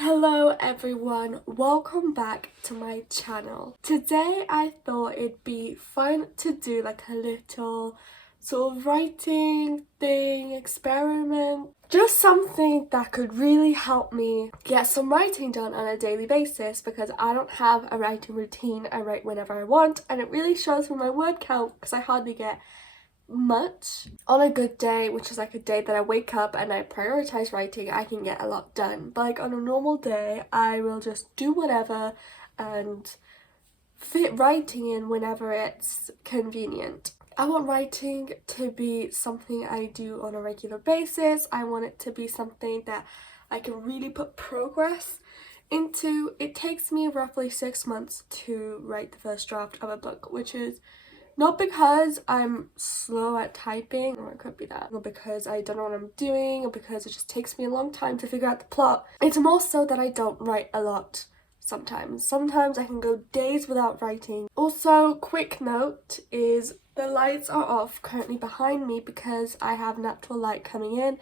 Hello everyone, welcome back to my channel. Today I thought it'd be fun to do like a little sort of writing thing, experiment. Just something that could really help me get some writing done on a daily basis because I don't have a writing routine. I write whenever I want and it really shows with my word count because I hardly get much. On a good day, which is like a day that I wake up and I prioritize writing, I can get a lot done. But like on a normal day, I will just do whatever and fit writing in whenever it's convenient. I want writing to be something I do on a regular basis. I want it to be something that I can really put progress into. It takes me roughly 6 months to write the first draft of a book, which is not because I'm slow at typing, or it could be that, or because I don't know what I'm doing, or because it just takes me a long time to figure out the plot. It's more so that I don't write a lot sometimes. Sometimes I can go days without writing. Also, quick note is the lights are off currently behind me because I have natural light coming in,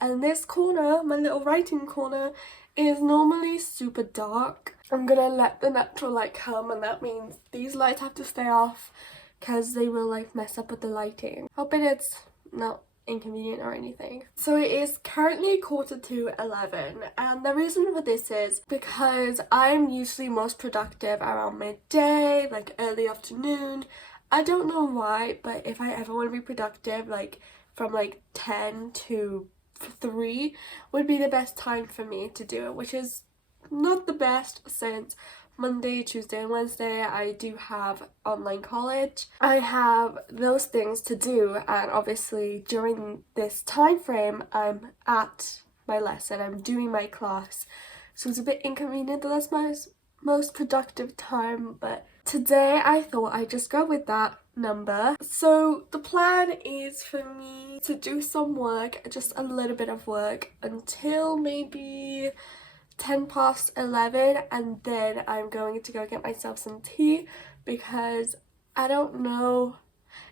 and this corner, my little writing corner, is normally super dark. I'm gonna let the natural light come, and that means these lights have to stay off because they will like mess up with the lighting. Hoping it's not inconvenient or anything. So it is currently 11:15 and the reason for this is because I'm usually most productive around midday, like early afternoon. I don't know why, but if I ever want to be productive, like from like 10 to 3 would be the best time for me to do it, which is not the best since Monday, Tuesday and Wednesday I do have online college. I have those things to do, and obviously during this time frame I'm at my lesson, I'm doing my class, so it's a bit inconvenient that that's my most productive time, but today I thought I'd just go with that number. So the plan is for me to do some work, just a little bit of work, until maybe 11:10, and then I'm going to go get myself some tea because I don't know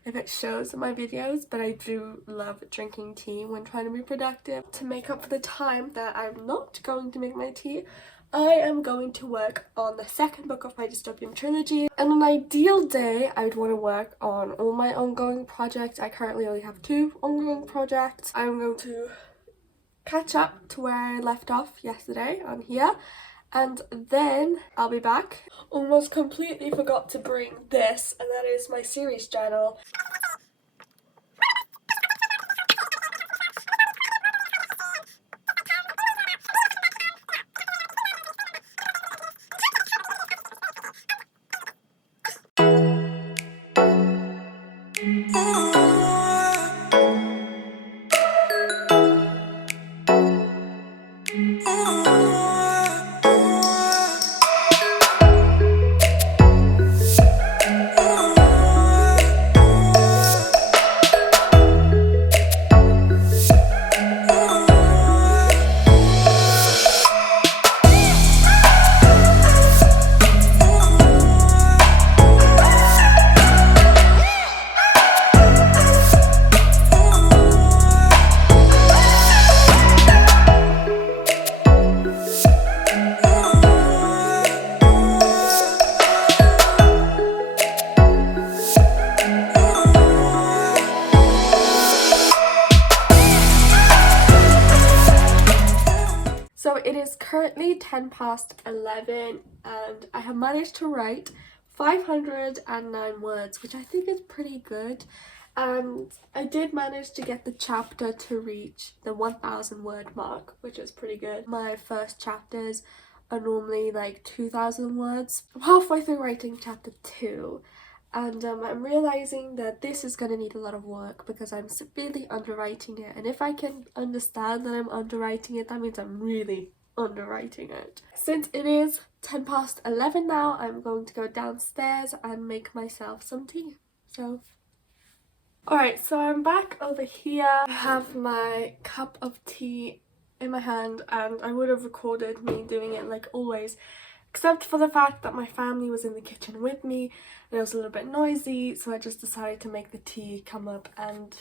if it shows in my videos, but I do love drinking tea when trying to be productive. To make up for the time that I'm not going to make my tea, I am going to work on the second book of my dystopian trilogy. And on an ideal day, I would want to work on all my ongoing projects. I currently only have 2 ongoing projects. I'm going to catch up to where I left off yesterday on here, and then I'll be back. Almost completely forgot to bring this, and that is my series journal. So it is currently 11:10 and I have managed to write 509 words, which I think is pretty good. And I did manage to get the chapter to reach the 1,000 word mark, which is pretty good. My first chapters are normally like 2,000 words. I'm halfway through writing chapter 2. And I'm realizing that this is going to need a lot of work because I'm severely underwriting it, and if I can understand that I'm underwriting it, that means I'm really underwriting it. Since it is 11:10 now, I'm going to go downstairs and make myself some tea. So alright, so I'm back over here. I have my cup of tea in my hand, and I would have recorded me doing it like always, except for the fact that my family was in the kitchen with me and it was a little bit noisy, so I just decided to make the tea come up, and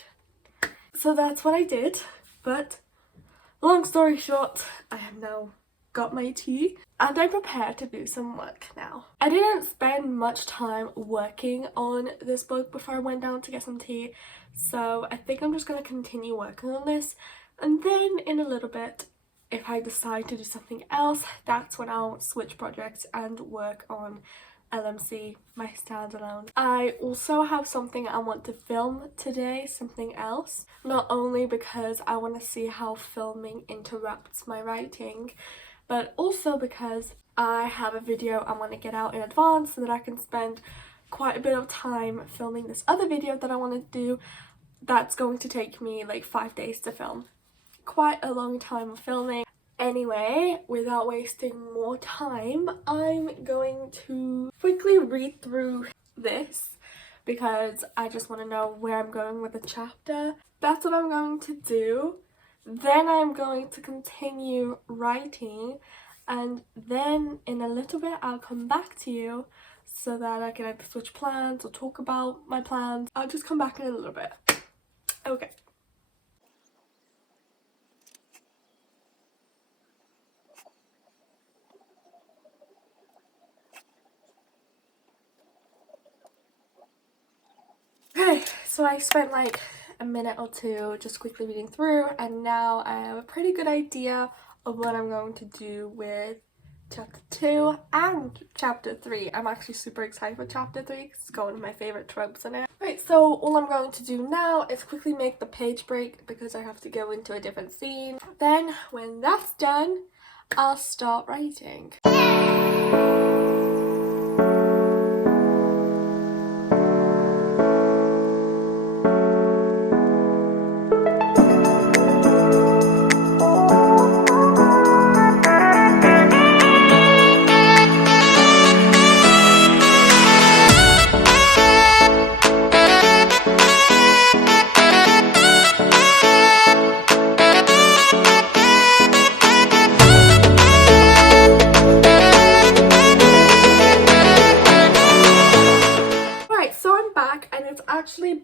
so that's what I did. But long story short, I am now got my tea, and I'm prepared to do some work now. I didn't spend much time working on this book before I went down to get some tea, so I think I'm just going to continue working on this, and then in a little bit, if I decide to do something else, that's when I'll switch projects and work on LMC, my standalone. I also have something I want to film today, something else. Not only because I want to see how filming interrupts my writing, but also because I have a video I want to get out in advance so that I can spend quite a bit of time filming this other video that I want to do that's going to take me like 5 days to film. Quite a long time of filming. Anyway, without wasting more time, I'm going to quickly read through this because I just want to know where I'm going with the chapter. That's what I'm going to do. Then I'm going to continue writing, and then in a little bit I'll come back to you so that I can either switch plans or talk about my plans. I'll just come back in a little bit. Okay. Okay, so I spent like a minute or two just quickly reading through, and now I have a pretty good idea of what I'm going to do with chapter 2 and chapter 3. I'm actually super excited for chapter 3 because it's got one of my favourite tropes in it. Right, so all I'm going to do now is quickly make the page break because I have to go into a different scene. Then when that's done, I'll start writing.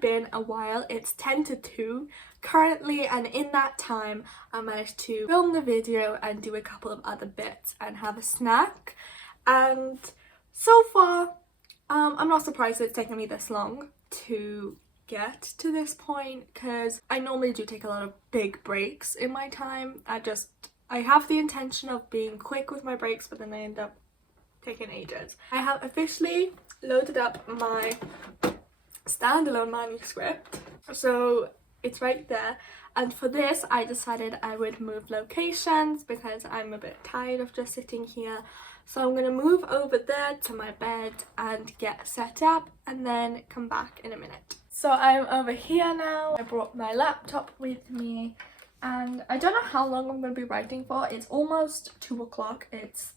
Been a while. It's 10 to 2 currently, and in that time I managed to film the video and do a couple of other bits and have a snack, and so far I'm not surprised it's taken me this long to get to this point because I normally do take a lot of big breaks in my time. I have the intention of being quick with my breaks, but then I end up taking ages. I have officially loaded up my standalone manuscript, so it's right there, and for this I decided I would move locations because I'm a bit tired of just sitting here, so I'm going to move over there to my bed and get set up and then come back in a minute. So I'm over here now. I brought my laptop with me and I don't know how long I'm going to be writing for. It's almost 2 o'clock, it's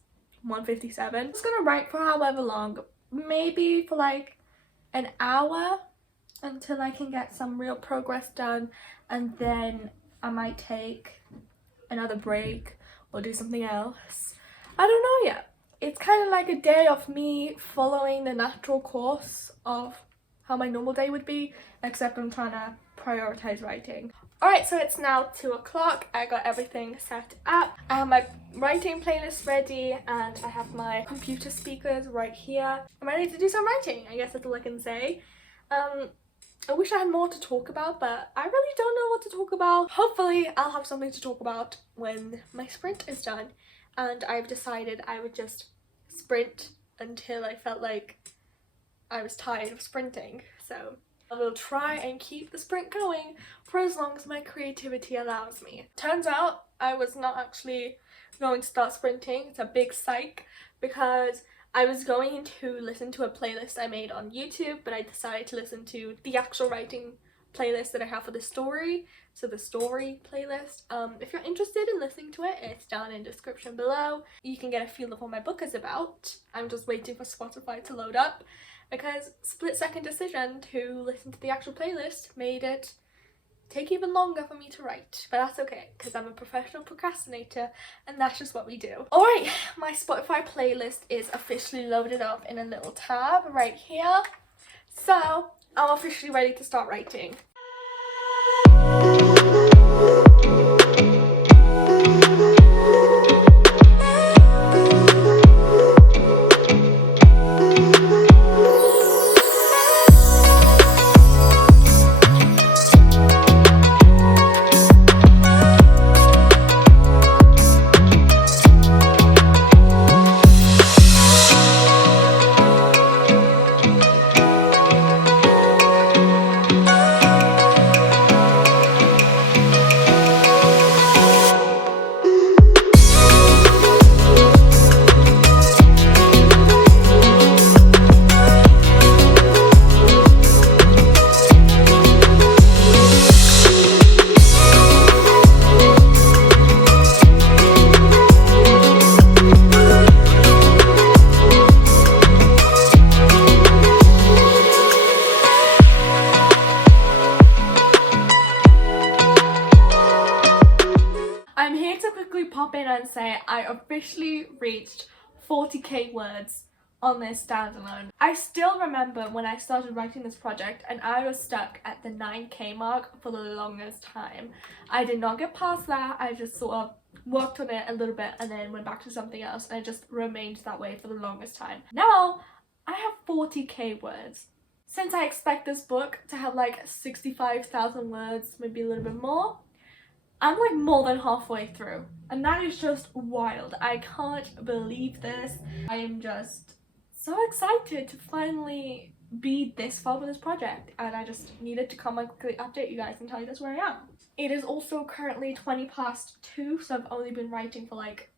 1:57. I'm just going to write for however long, maybe for like an hour until I can get some real progress done, and then I might take another break or do something else. I don't know yet. It's kind of like a day of me following the natural course of how my normal day would be, except I'm trying to prioritize writing. Alright, so it's now 2 o'clock. I got everything set up. I have my writing playlist ready and I have my computer speakers right here. I'm ready to do some writing, I guess that's all I can say. I wish I had more to talk about, but I really don't know what to talk about. Hopefully I'll have something to talk about when my sprint is done, and I've decided I would just sprint until I felt like I was tired of sprinting. So I will try and keep the sprint going for as long as my creativity allows me. Turns out I was not actually going to start sprinting. It's a big psych because I was going to listen to a playlist I made on YouTube, but I decided to listen to the actual writing playlist that I have for the story. So the story playlist. If you're interested in listening to it, it's down in the description below. You can get a feel of what my book is about. I'm just waiting for Spotify to load up, because split-second decision to listen to the actual playlist made it take even longer for me to write. But that's okay, because I'm a professional procrastinator and that's just what we do. Alright, my Spotify playlist is officially loaded up in a little tab right here. So I'm officially ready to start writing. I officially reached 40k words on this standalone. I still remember when I started writing this project and I was stuck at the 9k mark for the longest time. I did not get past that. I just sort of worked on it a little bit and then went back to something else, and I just remained that way for the longest time. Now I have 40k words. Since I expect this book to have like 65,000 words, maybe a little bit more, I'm like more than halfway through, and that is just wild. I can't believe this. I am just so excited to finally be this far with this project, and I just needed to come and quickly update you guys and tell you that's where I am. It is also currently 20 past 2, so I've only been writing for like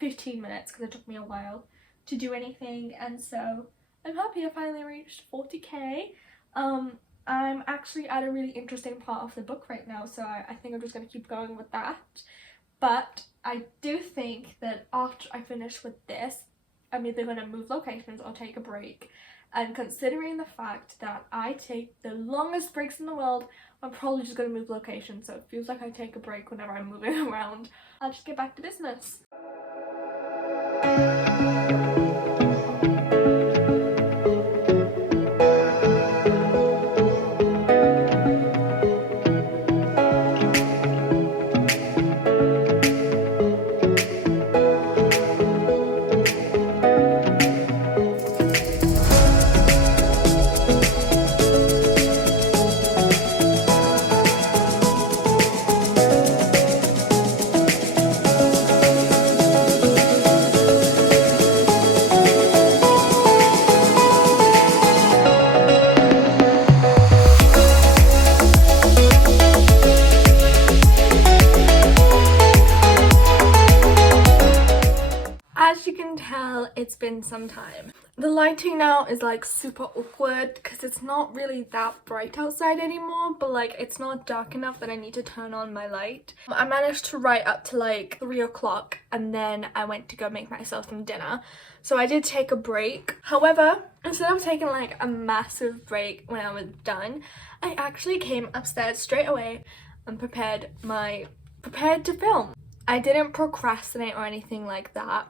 15 minutes because it took me a while to do anything, and so I'm happy I finally reached 40k. I'm actually at a really interesting part of the book right now, so I think I'm just going to keep going with that. But I do think that after I finish with this, I'm either going to move locations or take a break. And considering the fact that I take the longest breaks in the world, I'm probably just going to move locations, so it feels like I take a break whenever I'm moving around. I'll just get back to business. As you can tell, it's been some time. The lighting now is like super awkward because it's not really that bright outside anymore, but like it's not dark enough that I need to turn on my light. I managed to write up to like 3 o'clock, and then I went to go make myself some dinner. So I did take a break. However, instead of taking like a massive break when I was done, I actually came upstairs straight away and prepared to film. I didn't procrastinate or anything like that,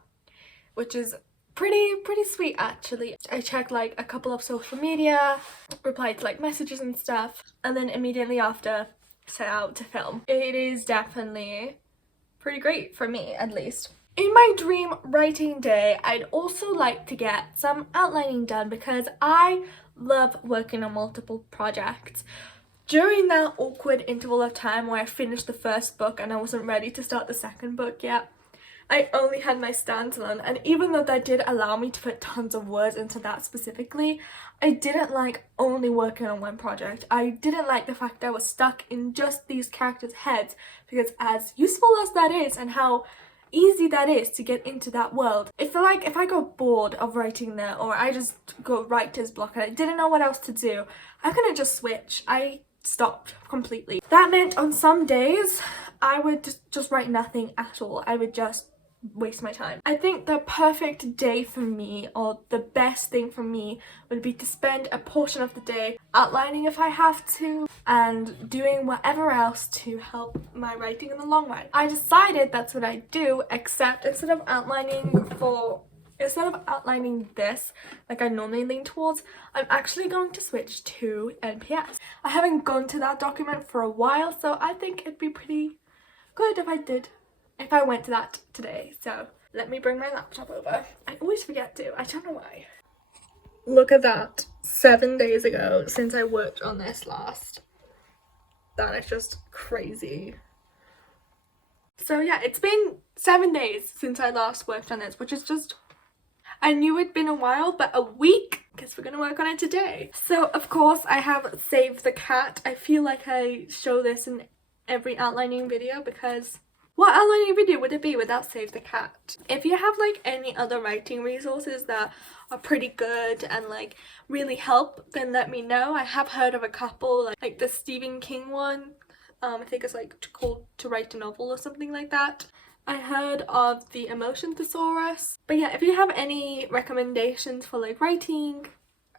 which is pretty sweet actually. I checked like a couple of social media, replied to like messages and stuff, and then immediately after set out to film. It is definitely pretty great for me, at least. In my dream writing day, I'd also like to get some outlining done because I love working on multiple projects. During that awkward interval of time where I finished the first book and I wasn't ready to start the second book yet, I only had my standalone, and even though that did allow me to put tons of words into that specifically, I didn't like only working on one project. I didn't like the fact that I was stuck in just these characters' heads, because as useful as that is and how easy that is to get into that world, I feel like if I got bored of writing there, or I just got writer's block and I didn't know what else to do, I couldn't just switch. I stopped completely. That meant on some days I would just write nothing at all. I would just waste my time. I think the perfect day for me, or the best thing for me, would be to spend a portion of the day outlining if I have to, and doing whatever else to help my writing in the long run. I decided that's what I do, except instead of outlining this like I normally lean towards, I'm actually going to switch to NPS. I haven't gone to that document for a while, so I think it'd be pretty good if I went to that today. So let me bring my laptop over. I always forget to. I don't know why. Look at that. 7 days ago since I worked on this last. That is just crazy. So yeah, it's been 7 days since I last worked on this, which is just... I knew it'd been a while, but a week? Guess we're gonna work on it today. So of course I have saved the cat. I feel like I show this in every outlining video because... what outlining video would it be without Save the Cat? If you have like any other writing resources that are pretty good and like really help, then let me know. I have heard of a couple, like the Stephen King one. I think it's like called To Write a Novel or something like that. I heard of the Emotion Thesaurus. But yeah, if you have any recommendations for like writing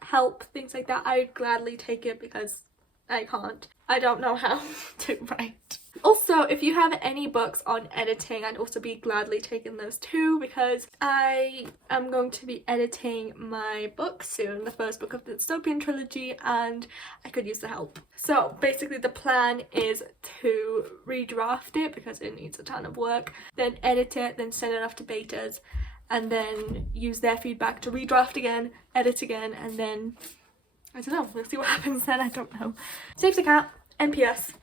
help, things like that, I'd gladly take it because I can't. I don't know how to write. Also, if you have any books on editing, I'd also be gladly taking those too, because I am going to be editing my book soon, the first book of the dystopian trilogy, and I could use the help. So basically the plan is to redraft it because it needs a ton of work, then edit it, then send it off to betas, and then use their feedback to redraft again, edit again, and then I don't know, we'll see what happens then. I don't know. Saves the cat, NPS.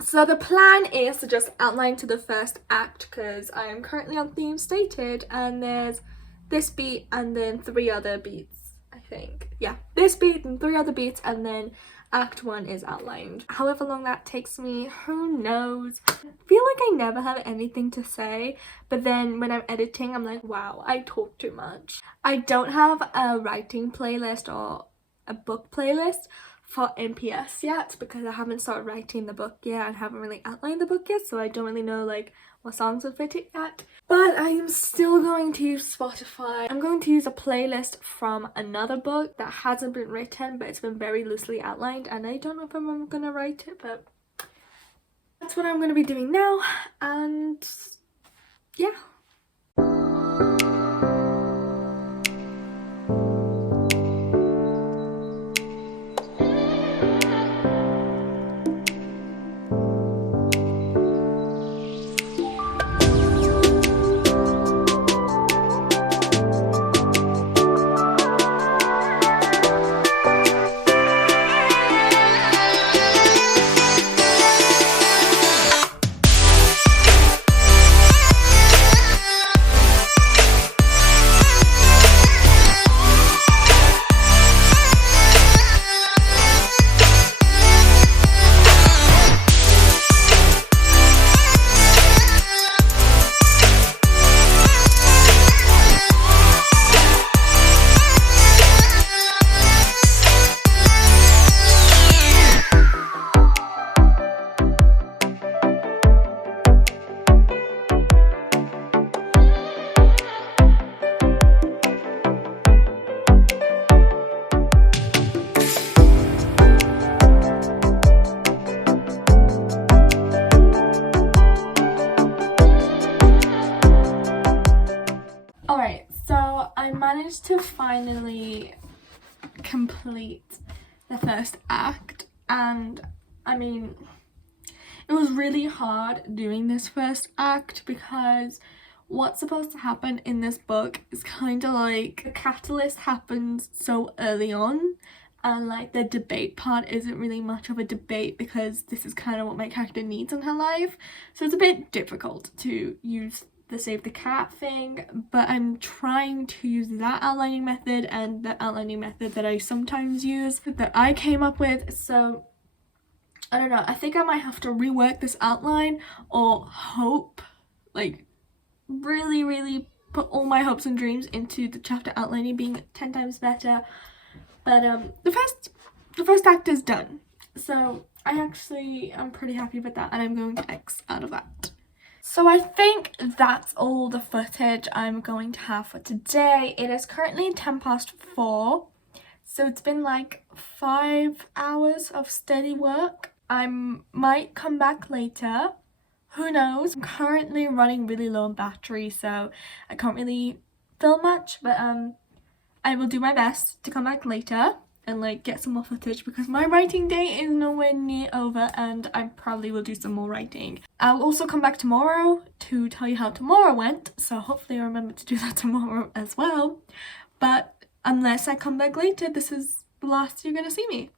So the plan is to just outline to the first act, because I am currently on theme stated, and there's this beat and then 3 other beats, I think. Yeah, this beat and 3 other beats, and then act 1 is outlined. However long that takes me, who knows? I feel like I never have anything to say, but then when I'm editing, I'm like, wow, I talk too much. I don't have a writing playlist or a book playlist for NPS yet, because I haven't started writing the book yet and haven't really outlined the book yet, so I don't really know like what songs will fit it yet. But I am still going to use Spotify. I'm going to use a playlist from another book that hasn't been written, but it's been very loosely outlined, and I don't know if I'm gonna write it, but that's what I'm gonna be doing now. And yeah. Alright, so I managed to finally complete the first act, and I mean, it was really hard doing this first act because what's supposed to happen in this book is kind of like the catalyst happens so early on, and like the debate part isn't really much of a debate because this is kind of what my character needs in her life, so it's a bit difficult to use the save the cat thing, but I'm trying to use that outlining method and the outlining method that I sometimes use that I came up with. So I don't know, I think I might have to rework this outline or hope, like really put all my hopes and dreams into the chapter outlining being 10 times better. But the first act is done, so I actually am pretty happy with that, and I'm going to X out of that. So I think that's all the footage I'm going to have for today. It is currently 4:10, so it's been like 5 hours of steady work. I might come back later, who knows. I'm currently running really low on battery, so I can't really film much, but I will do my best to come back later and like get some more footage, because my writing day is nowhere near over and I probably will do some more writing. I'll also come back tomorrow to tell you how tomorrow went, so hopefully I remember to do that tomorrow as well. But unless I come back later, this is the last you're gonna see me.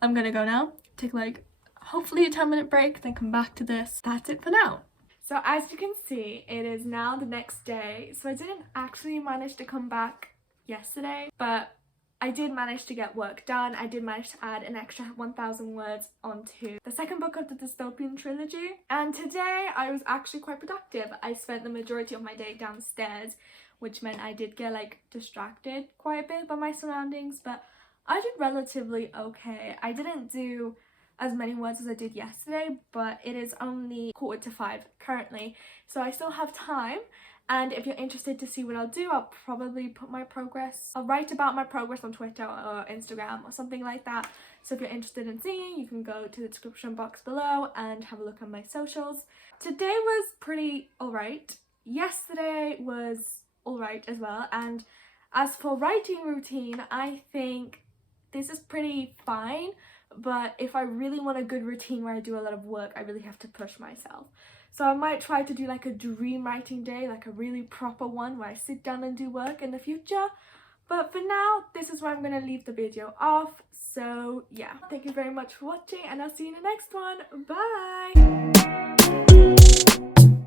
I'm gonna go now, take like hopefully a 10-minute break, then come back to this. That's it for now. So as you can see, it is now the next day, so I didn't actually manage to come back yesterday, but I did manage to get work done. I did manage to add an extra 1,000 words onto the second book of the dystopian trilogy, and today I was actually quite productive. I spent the majority of my day downstairs, which meant I did get like distracted quite a bit by my surroundings, but I did relatively okay. I didn't do as many words as I did yesterday, but it is only 4:45 currently, so I still have time. And if you're interested to see what I'll do, I'll probably I'll write about my progress on Twitter or Instagram or something like that. So if you're interested in seeing, you can go to the description box below and have a look on my socials. Today was pretty alright. Yesterday was alright as well. And as for writing routine, I think this is pretty fine. But if I really want a good routine where I do a lot of work, I really have to push myself. So I might try to do like a dream writing day, like a really proper one where I sit down and do work in the future. But for now, this is where I'm going to leave the video off. So yeah, thank you very much for watching and I'll see you in the next one. Bye!